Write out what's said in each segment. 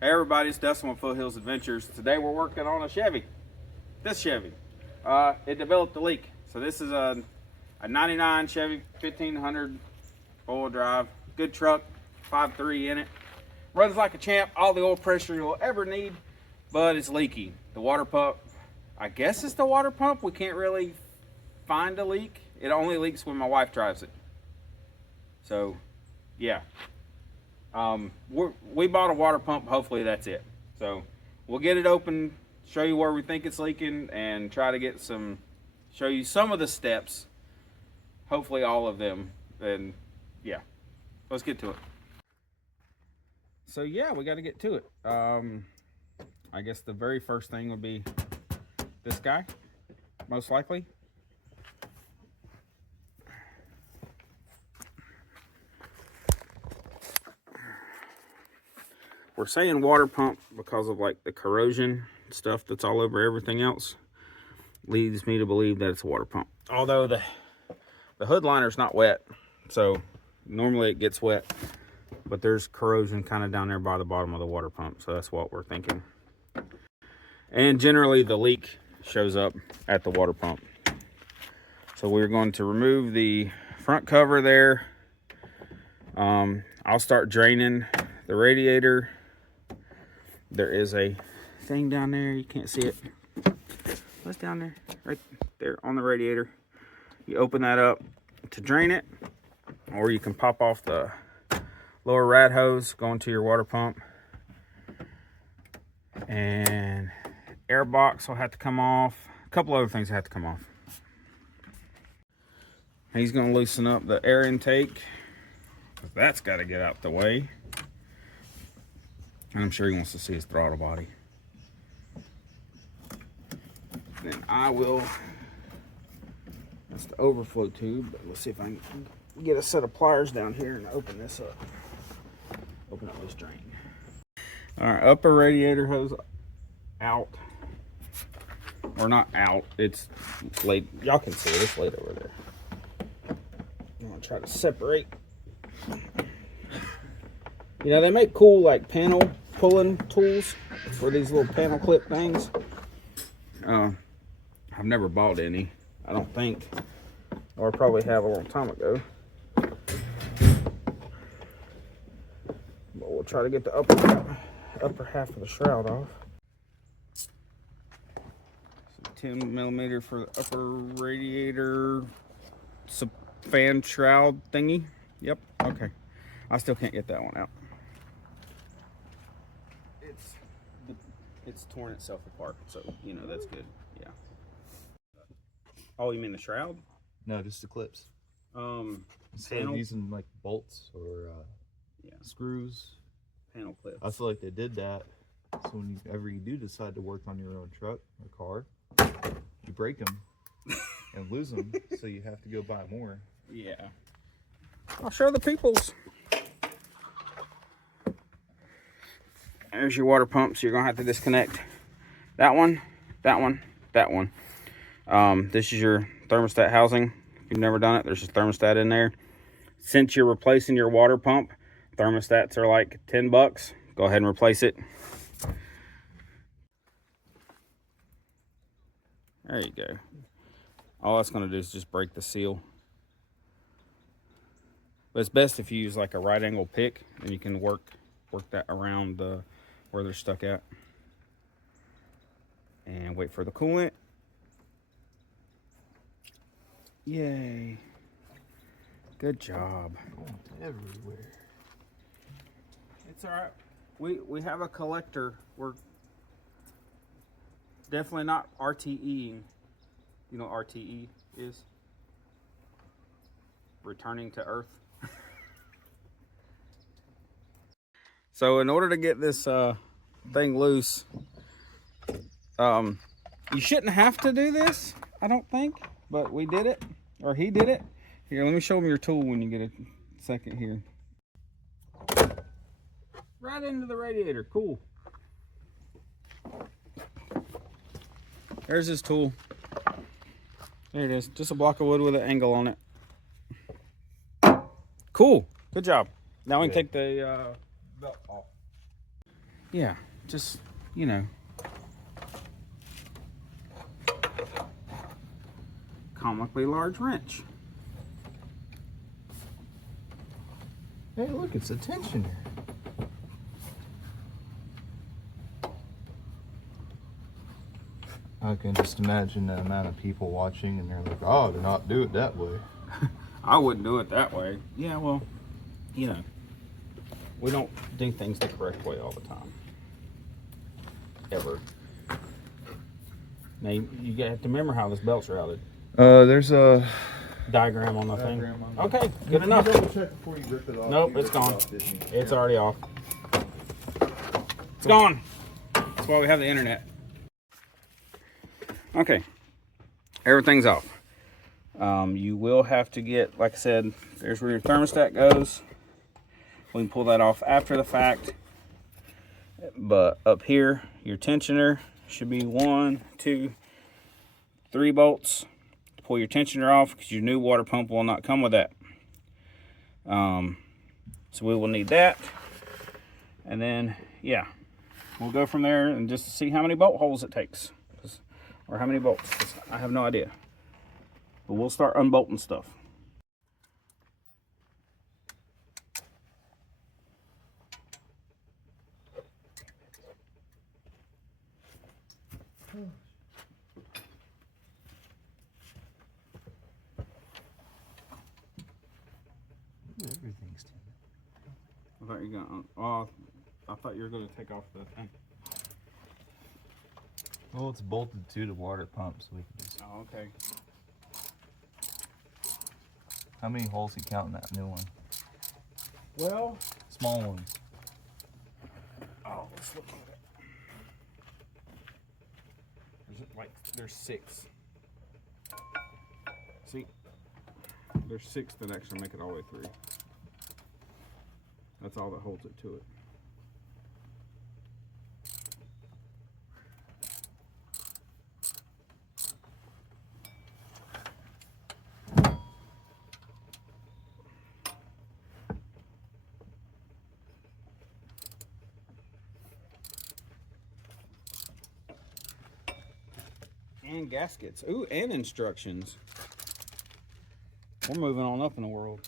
Hey everybody, it's Dustin with Foothills Adventures. Today we're working on a Chevy. This Chevy. It developed a leak. So this is a 99 Chevy 1500 four-wheel drive. Good truck, 5.3 in it. Runs like a champ, all the oil pressure you'll ever need, but it's leaky. The water pump, I guess it's the water pump. We can't really find a leak. It only leaks when my wife drives it. So, yeah. We bought a water pump. Hopefully that's it. So we'll get it open, show you where we think it's leaking, and try to get show you some of the steps. Hopefully all of them. And yeah, let's get to it. So yeah, we got to get to it. I guess the very first thing would be this guy, most likely. We're saying water pump because of like the corrosion stuff that's all over everything else. Leads me to believe that it's a water pump. Although the hood liner's not wet, so normally it gets wet, but there's corrosion kind of down there by the bottom of the water pump, so that's what we're thinking. And generally the leak shows up at the water pump. So we're going to remove the front cover there. I'll start draining the radiator. There is a thing down there, you can't see it. What's down there? Right there on the radiator. You open that up to drain it, or you can pop off the lower rad hose going to your water pump. And air box will have to come off. A couple other things have to come off. He's going to loosen up the air intake. That's got to get out the way. And I'm sure he wants to see his throttle body. Then I will, that's the overflow tube, but let's see if I can get a set of pliers down here and open this up. Open up this drain. All right, upper radiator hose out. Or not out, it's laid, y'all can see it, it's laid over there. I'm gonna try to separate. You know, they make cool like panel pulling tools for these little panel clip things. I've never bought any, I don't think, or I probably have a long time ago. But we'll try to get the upper half of the shroud off. So 10 millimeter for the upper radiator fan shroud thingy. Yep, okay. I still can't get that one out. It's torn itself apart, so you know that's good. Yeah. Oh, you mean the shroud? No, just the clips. Instead Panel, of using like bolts or yeah, screws. panel clips. I feel like they did that. So whenever you do decide to work on your own truck or car, you break them and lose them, so you have to go buy more. Yeah. I'll show the peoples. There's your water pump, so you're gonna have to disconnect that one, that one, that one. This is your thermostat housing. If you've never done it, there's a thermostat in there. Since you're replacing your water pump, thermostats are like 10 bucks. Go ahead and replace it. There you go. All that's gonna do is just break the seal. But it's best if you use like a right angle pick, and you can work that around where they're stuck at. And wait for the coolant. Yay. Good job. Going everywhere. It's all right. We have a collector. We're definitely not RTEing. You know what RTE is? Returning to Earth. So in order to get this thing loose, you shouldn't have to do this, I don't think, but we did it, or he did it. Here, let me show him your tool when you get a second here. Right into the radiator, cool. There's his tool. There it is, just a block of wood with an angle on it. Cool, good job. Now we can take the belt off. yeah, just, you know, comically large wrench. Hey, look, it's a tensioner. I can just imagine the amount of people watching, and they're like, "Oh, do not do it that way." I wouldn't do it that way. Yeah, well, you know, we don't do things the correct way all the time. Ever. Now, you have to remember how this belt's routed. There's a Diagram on the thing. diagram on the- Okay, good enough. Double check before you rip it off. Nope, You it's ripped it gone. off, didn't you? It's Yeah. already off. It's gone. That's why we have the internet. Okay, everything's off. You will have to get, like I said, there's where your thermostat goes. We can pull that off after the fact. But up here, your tensioner should be 1, 2, 3 bolts. Pull your tensioner off because your new water pump will not come with that. So we will need that. And then, yeah, we'll go from there and just see how many bolt holes it takes. Or how many bolts. 'Cause I have no idea. But we'll start unbolting stuff. Everything's tinted. I thought you were gonna. Oh, I thought you were gonna take off the thing. Well, it's bolted to the water pump, so we can just. Oh, okay. How many holes you count in that new one? Well, Small ones. oh, let's look at it. There's 6. See, there's 6 that actually make it all the way through. That's all that holds it to it. And gaskets. Ooh, and instructions. We're moving on up in the world.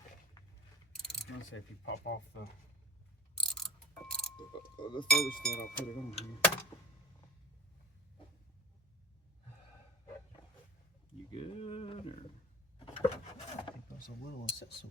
I was gonna say if you pop off the thermostat, I'll put it on here. You good? Or? I think there's a little accessory.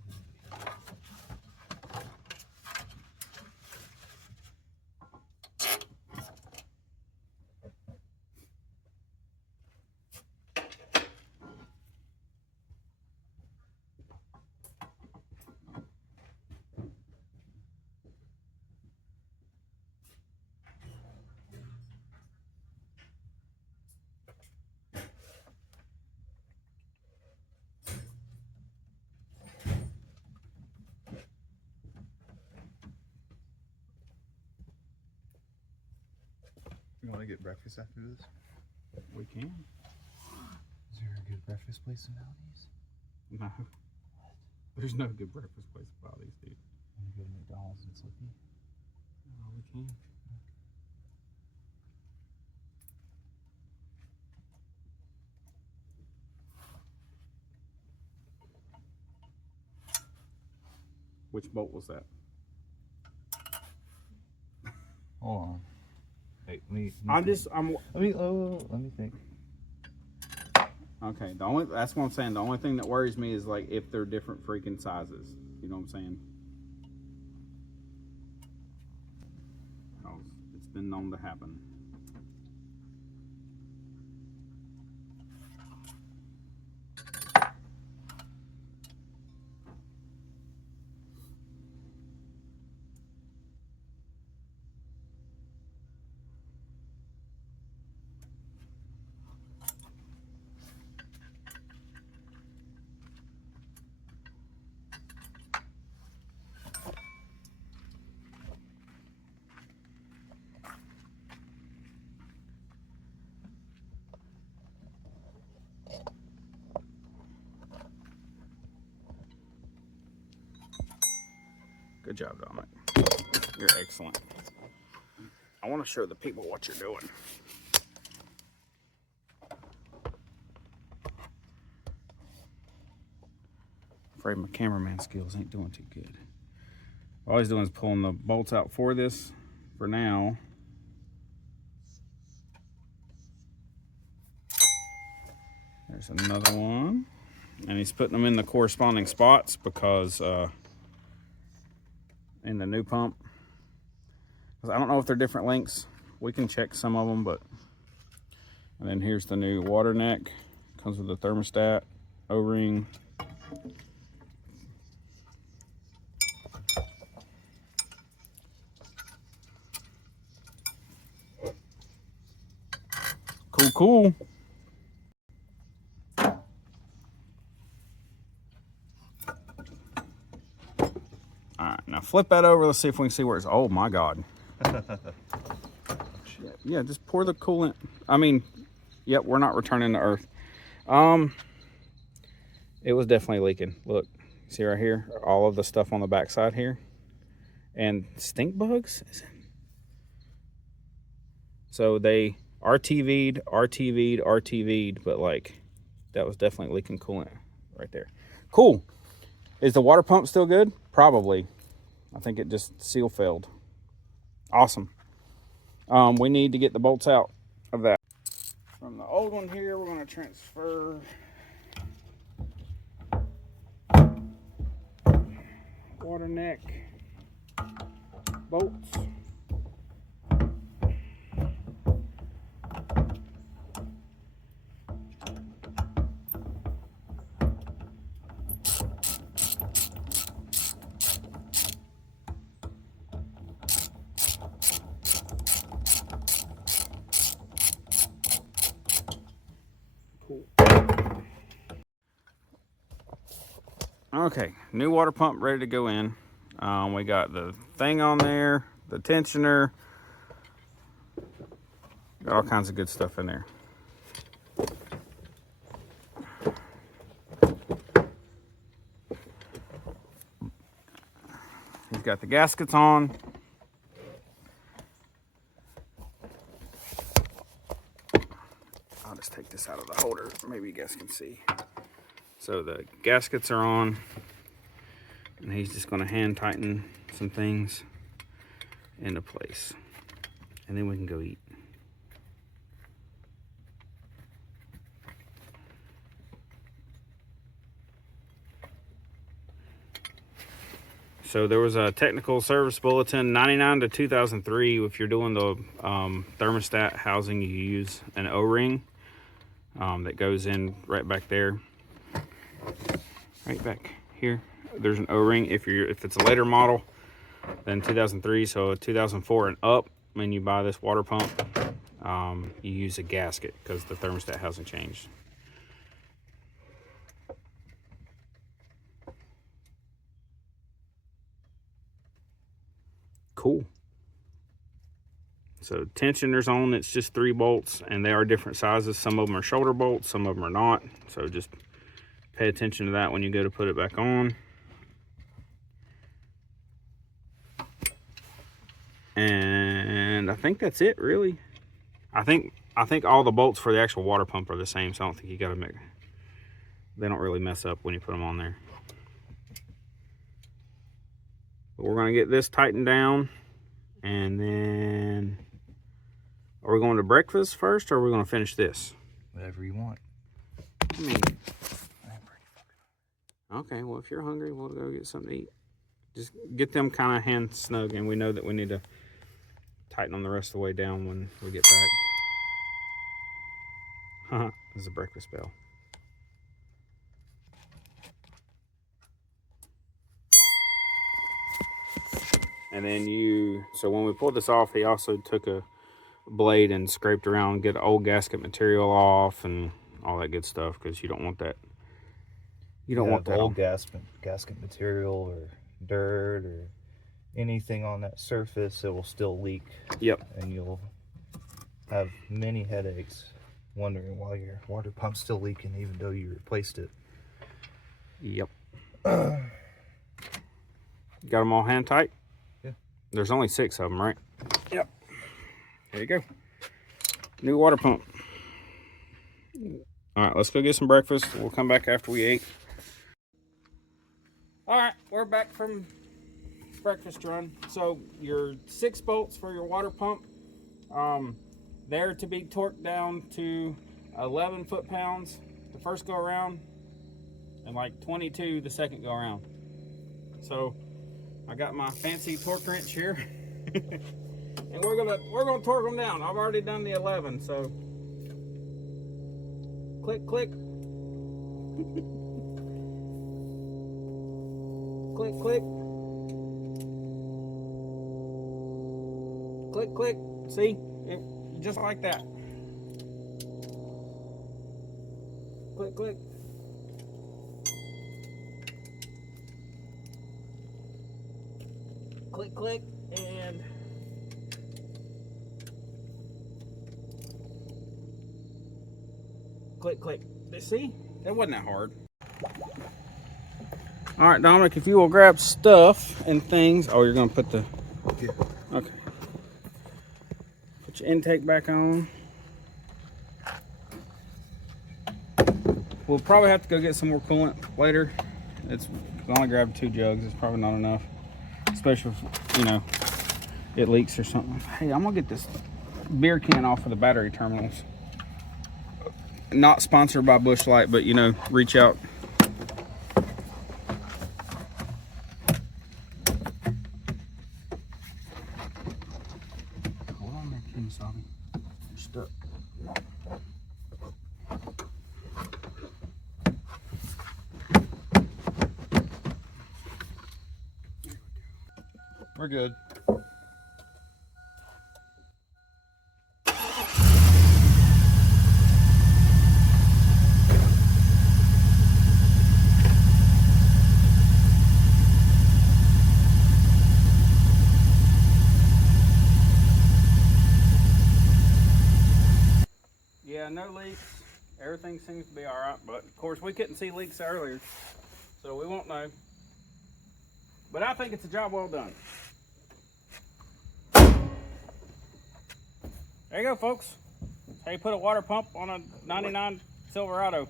You want to get breakfast after this? We can. Is there a good breakfast place in Valdez? No. There's no good breakfast place about these, dude. Want to go to McDonald's and Slippy? Oh, we can. Which bolt was that? Hold on. Wait, let me let me think. Okay. That's what I'm saying. The only thing that worries me is like if they're different freaking sizes. You know what I'm saying? It's been known to happen. Good job, Dominic. You're excellent. I want to show the people what you're doing. Afraid my cameraman skills ain't doing too good. All he's doing is pulling the bolts out for this for now. There's another one. And he's putting them in the corresponding spots because in the new pump, because I don't know if they're different lengths. We can check some of them, but. And then here's the new water neck. Comes with the thermostat, O-ring. Cool, cool. All right, now flip that over. Let's see if we can see where it's. Oh my God. Yeah, just pour the coolant. I mean, yep, we're not returning to Earth. It was definitely leaking. Look, see right here, all of the stuff on the backside here, and stink bugs. So they RTV'd, but like that was definitely leaking coolant right there. Cool. Is the water pump still good? Probably. I think it just seal failed. Awesome. We need to get the bolts out of that. From the old one here, we're going to transfer water neck bolts. Okay, new water pump ready to go in. We got the thing on there, the tensioner, got all kinds of good stuff in there. He's got the gaskets on. I'll just take this out of the holder, maybe you guys can see. So the gaskets are on, and he's just going to hand tighten some things into place, and then we can go eat. So there was a technical service bulletin, 99 to 2003. If you're doing the thermostat housing, you use an O-ring that goes in right back there. Right back here, there's an O-ring. If it's a later model than 2003, so 2004 and up, when you buy this water pump, you use a gasket because the thermostat hasn't changed. Cool. So tensioners on, it's just 3 bolts, and they are different sizes. Some of them are shoulder bolts, some of them are not. So just pay attention to that when you go to put it back on. And I think that's it, really. I think all the bolts for the actual water pump are the same, so I don't think you gotta make. They don't really mess up when you put them on there. But we're gonna get this tightened down, and then are we going to breakfast first, or are we gonna finish this? Whatever you want. I mean, okay, well, if you're hungry, we'll go get something to eat. Just get them kind of hand snug, and we know that we need to tighten them the rest of the way down when we get back. Haha, there's a breakfast bell. And then so when we pulled this off, he also took a blade and scraped around, get old gasket material off and all that good stuff, because you don't want that. You don't want that old gasket material or dirt or anything on that surface. It will still leak. Yep. And you'll have many headaches wondering why your water pump's still leaking even though you replaced it. Yep. Got them all hand tight? Yeah. There's only 6 of them, right? Yep. There you go. New water pump. All right, let's go get some breakfast. We'll come back after we ate. All right, we're back from breakfast run. So your 6 bolts for your water pump, they're to be torqued down to 11 foot-pounds the first go around, and like 22 the second go around. So I got my fancy torque wrench here, and we're gonna torque them down. I've already done the 11, so click, click, click, click, click, click. See, just like that. Click, click. Click, click, and click, click. See? That wasn't that hard. All right, Dominic, if you will grab stuff and things. Oh, you're gonna put the... Yeah. Okay. Put your intake back on. We'll probably have to go get some more coolant later. I only grabbed 2 jugs. It's probably not enough. Especially if, you know, it leaks or something. Hey, I'm gonna get this beer can off of the battery terminals. Not sponsored by Busch Light, but you know, reach out. Hold on there, Kemosabe. You're stuck. We're good. Yeah, no leaks. Everything seems to be all right, but of course we couldn't see leaks earlier, so we won't know. But I think it's a job well done. There you go, folks. How you put a water pump on a 99 Silverado.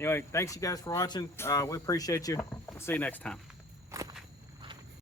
Anyway, thanks you guys for watching. We appreciate you. See you next time.